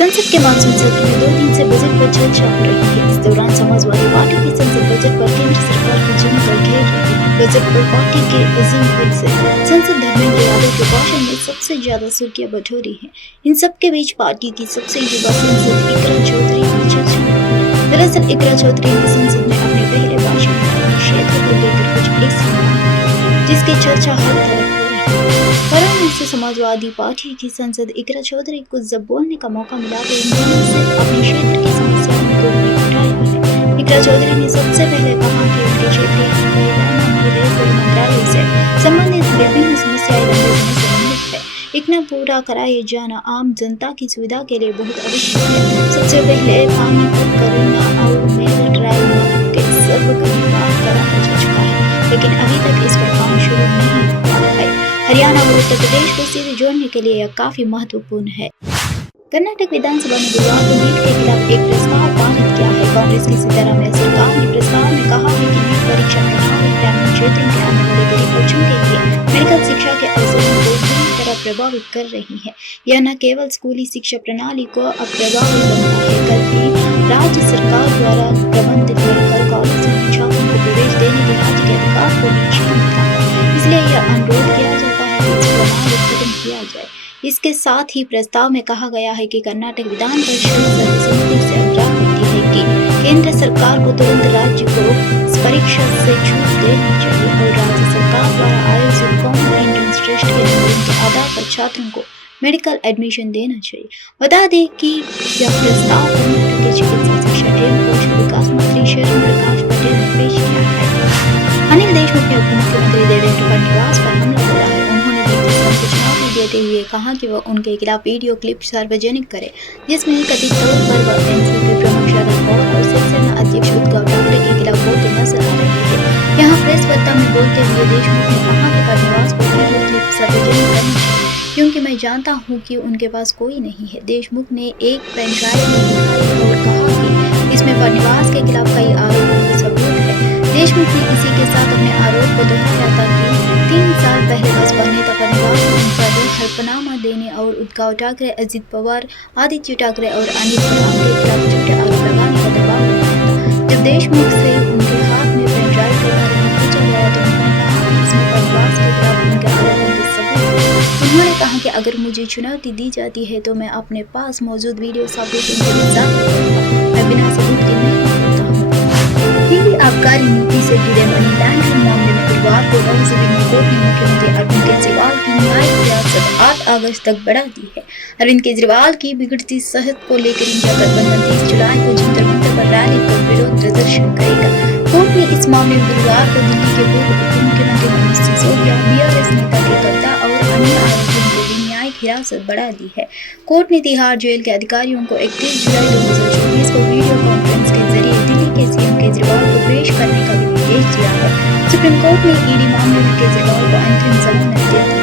संसद के मानसून सत्र में 2 दिन से बजट पर चर्चा हो रही है। इस दौरान समाजवादी पार्टी की संसद बजट पर केंद्र सरकार को जमकर घेर रही है। बजट पर पार्टी के अजीम सदस्य सांसद धर्मेंद्र यादव के भाषण में सबसे ज्यादा सुर्खियां बटोरी है। इन सब के बीच पार्टी की सबसे युवा सांसद इकरा चौधरी की चर्चा हुई। दरअसल इकरा चौधरी ने संसद में अपने पहले भाषण में अपने क्षेत्र को लेकर कुछ ऐसी मांग की जिसकी चर्चा हर तरफ हो रही है। परिणाम से समाजवादी पार्टी की सांसद इकरा चौधरी को जब बोलने का मौका मिला तो उन्होंने सिर्फ अपने क्षेत्र की समस्याओं को भी उठाया है। इकरा चौधरी ने सबसे पहले कहा कि उनके क्षेत्रीय रेलवे मंत्रालय से संबंधित विभिन्न समस्याएं लंबे समय से लंबित है। इतना पूरा कराया जाना आम जनता की सुविधा के लिए बहुत आवश्यक है। सबसे पहले पानी कट करना और मेल ट्रायल मार्ग के सर्वग्राही कराया जा चुका है, लेकिन अभी तक इस पर काम शुरू नहीं हुआ है। हरियाणा और उत्तर प्रदेश को सीधे जोड़ने के लिए यह काफी महत्वपूर्ण है। कर्नाटक विधानसभा ने गुरुवार को नीट के खिलाफ एक प्रस्ताव पारित किया है। कांग्रेस की सिद्धारामैया सरकार ने प्रस्ताव में कहा है कि नीट परीक्षा प्रणाली ग्रामीण क्षेत्रों के आने वाले गरीब बच्चों के लिए मेडिकल शिक्षा के अवसरों को बुरी तरह प्रभावित कर रही है। यह न केवल स्कूली शिक्षा प्रणाली को अब प्रभावित बनता है, बल्कि राज्य सरकार द्वारा प्रबंधित मेडिकल कॉलेजों में छात्रों को प्रवेश देने के राज्य के अधिकार को भी छीन लेता है। इसलिए यह अनुरोध किया जाता है कि इस प्रणाली खत्म किया जाए। इसके साथ ही प्रस्ताव में कहा गया है कि कर्नाटक विधान परिषद सर्वसम्मति से आग्रह करती है कि केंद्र सरकार को तुरंत राज्य को इस परीक्षा से छूट देनी चाहिए और राज्य सरकार द्वारा आयोजित कॉमन एंट्रेंस टेस्ट के नंबरों के आधार पर छात्रों को मेडिकल एडमिशन देना चाहिए। बता दें कि यह प्रस्ताव कर्नाटक के चिकित्सा शिक्षा एवं कौशल विकास मंत्री शरण प्रकाश पटेल ने पेश किया है। अनिल देशमुख ने उप मुख्यमंत्री देवेंद्र फडणवीस पर हमला बोला है। उन्होंने बीते शाम को चुनौती देते हुए कहा कि वह उनके खिलाफ वीडियो क्लिप सार्वजनिक करे, जिसमें कथित तौर पर वह एनसीपी प्रमुख शरद पवार और शिवसेना अध्यक्ष उद्धव ठाकरे के खिलाफ बोलते नजर आ रहे हैं। यहाँ प्रेस वार्ता में बोलते हुए देशमुख ने कहा कि फडणवीस को वीडियो क्लिप सार्वजनिक करनी चाहिए, क्योंकि मैं जानता हूँ कि उनके पास कोई नहीं है। देशमुख ने एक पेन ड्राइव में दिखाई और कहा कि इसमें फडणवीस के खिलाफ कई आरोपों का सबूत है। देशमुख ने इसी के साथ अपने आरोप को दोहराया था कि 3 साल पहले बसपा नेता फडणवीस ने उन पर हल्फनामा देने और उद्धव ठाकरे, अजित पवार, आदित्य ठाकरे और अनिल कपूर के खिलाफ झूठे आरोप लगाने का दबाव बनाया था। जब देशमुख से उनके हाथ में पेन ड्राइव के बारे में पूछा गया तो उन्होंने कहा कि इसमें फडणवीस के खिलाफ उनके आरोपों के सबूत हैं। उन्होंने कहा कि अगर मुझे चुनौती दी जाती है तो मैं अपने पास मौजूद वीडियो सबूतों के लिए जाकर करूंगा। मैं बिना सबूत के नहीं बोलता हूँ। दिल्ली आबकारी नीति से जुड़े मनी लॉन्ड्रिंग मामले में गुरुवार को नई सुप्रीम कोर्ट ने मुख्यमंत्री अरविंद केजरीवाल की न्यायिक हिरासत 8 अगस्त तक बढ़ा दी है। अरविंद केजरीवाल की बिगड़ती सेहत को लेकर इंडिया गठबंधन 30 जुलाई को जंतर मंतर पर रैली कर विरोध प्रदर्शन करेगा। कोर्ट ने इस मामले में गुरुवार को दिल्ली के पूर्व उप मुख्यमंत्री मनीष सिसोदिया, बीआरएस नेता के कविता और अन्य आरोपियों को भी न्यायिक हिरासत बढ़ा दी है। कोर्ट ने तिहाड़ जेल के अधिकारियों को 31 जुलाई 2024 को वीडियो कॉन्फ्रेंस के जरिए दिल्ली के सीएम केजरीवाल को पेश करने का भी निर्देश दिया है। सुप्रीम कोर्ट ने ईडी मामले में केजरीवाल को अंतरिम जमानत दे दी है,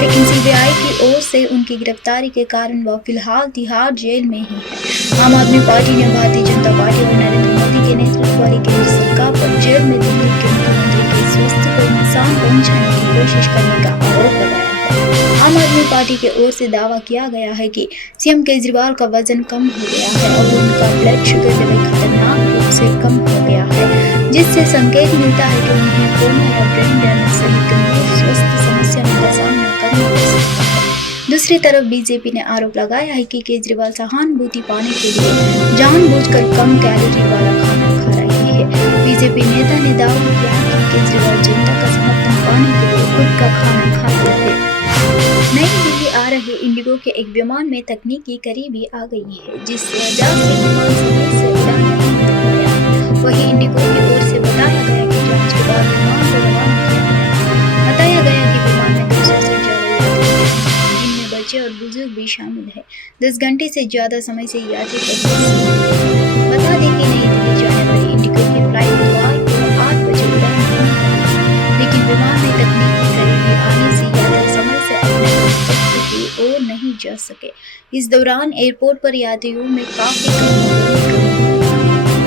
लेकिन सीबीआई की ओर से उनकी गिरफ्तारी के कारण वह फिलहाल तिहाड़ जेल में ही है। आम आदमी पार्टी ने भारतीय जनता पार्टी और नरेंद्र मोदी के नेतृत्व वाली केंद्र सरकार पर जेल में दिल्ली के मुख्यमंत्री के स्वास्थ्य को नुकसान पहुंचाने की कोशिश करने का आरोप लगाया है। आम आदमी पार्टी की ओर से दावा किया गया है कि सीएम केजरीवाल का वजन कम हो गया है और उनका ब्लड शुगर लेवल खतरनाक रूप से कम हो गया है, जिससे संकेत मिलता है कि उन्हें कोमा या ब्रेन डैमेज सहित गंभीर स्वास्थ्य समस्याओं का सामना करना पड़ सकता है। दूसरी तरफ बीजेपी ने आरोप लगाया है कि केजरीवाल सहानुभूति पाने के लिए जानबूझकर कम कैलोरी वाला खाना खा रहे हैं। बीजेपी नेता ने दावा किया कि केजरीवाल जनता का समर्थन पाने के लिए खुद का खाना खाते थे। नई दिल्ली आ रहे इंडिगो के एक विमान में तकनीकी करीबी आ गई है, जिस वजह से विमान समय से उड़ान नहीं कर पाया। वहीं इंडिगो की ओर से बताया गया कि जांच के बाद विमान को रवाना किया गया। बताया गया कि विमान में 200 से ज्यादा यात्री हैं, जिनमें बच्चे और बुजुर्ग भी शामिल है। 10 घंटे से ज्यादा समय से यात्री बता दें कि नई दिल्ली जाने वाली इंडिगो की फ्लाइट बुधवार को 8 बजे उड़ान नहीं भरी, लेकिन विमान में तकनीकी करीबी आने से यात्री समय से अपने गंतव्य की ओर नहीं जा सके। इस दौरान एयरपोर्ट पर यात्रियों में काफी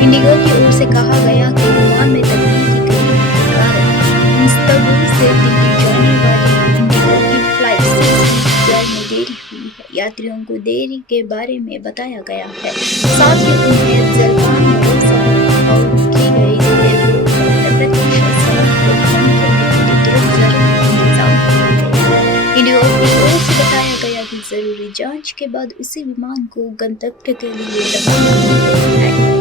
इंडिगो की ओर से कहा गया कि विमान में तकनीकी करीबी के कारण इस्तांबुल से दिल्ली जाने वाली इंडिगो की फ्लाइट 6 में देरी देरी हुई है। यात्रियों को देरी के बारे में बताया गया है, साथ ही उन्हें जलपान भरोसा और की गई जगह प्रतिशत समय को कम करने के लिए तुरंत जरूरी इंतजाम किए गए। इंडिगो की ओर से बताया गया कि जरूरी जांच के बाद उसी विमान को गंतव्य के लिए रवाना किया गया है।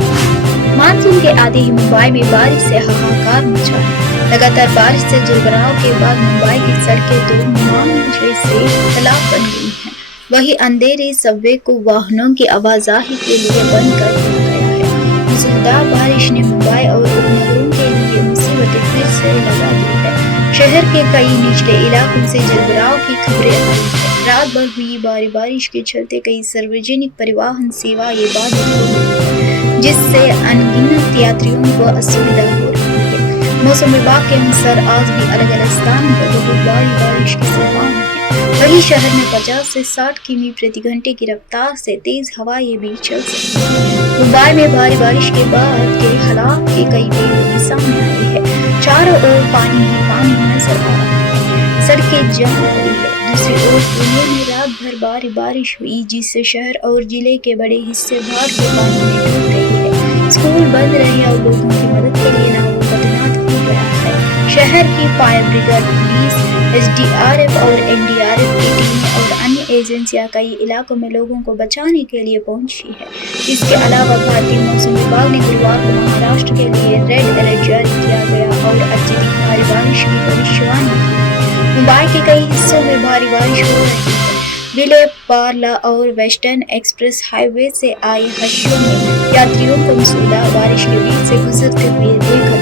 मानसून के आते ही मुंबई में बारिश से हाहाकार मचा है। लगातार बारिश से जलभराव के बाद मुंबई की सड़कें 2 माह से तालाब बन गई हैं। वहीं अंधेरे सबवे को वाहनों की आवाजाही के लिए बंद कर दिया गया है। मूसलाधार बारिश ने मुंबई और उपनगरों के लिए मुसीबतें फिर से लगा दी है। शहर के कई निचले इलाकों से जलभराव की खबरें आई हैं। रात भर हुई भारी बारिश के चलते कई सार्वजनिक परिवहन सेवाएं बाधित हो गई हैं, जिससे अनगिनत यात्रियों को असुविधा हो रही है। मौसम विभाग के अनुसार आज भी अलग अलग स्थानों पर बहुत भारी बारिश की संभावना है। वहीं शहर में 50 से 60 किमी प्रति घंटे की रफ्तार से तेज हवाएं भी चल सकती हैं। मुंबई में भारी बारिश के बाद के हालात के कई वीडियो भी सामने आए हैं। चारों ओर पानी ही पानी नजर आ रहा है, सड़कें जम पड़ी है। दूसरी ओर पुणे में रात भर भारी बारिश हुई, जिससे शहर और जिले के बड़े हिस्से बाढ़ के पानी में डूब गए हैं। स्कूल बंद रहे और लोगों की मदद के लिए नावों को तैनात किया गया है। शहर की फायर ब्रिगेड, पुलिस, SDRF और NDRF की टीमें और अन्य एजेंसियां कई इलाकों में लोगों को बचाने के लिए पहुंची है। इसके अलावा भारतीय मौसम विभाग ने गुरुवार को महाराष्ट्र के लिए रेड अलर्ट जारी किया गया और अत्यधिक भारी बारिश की भविष्यवाणी की। मुंबई के कई हिस्सों में भारी बारिश हो रही है। विले पार्ला और वेस्टर्न एक्सप्रेस हाईवे से आए हादसों में यात्रियों को मूसलाधार बारिश के बीच से गुजरते हुए देखा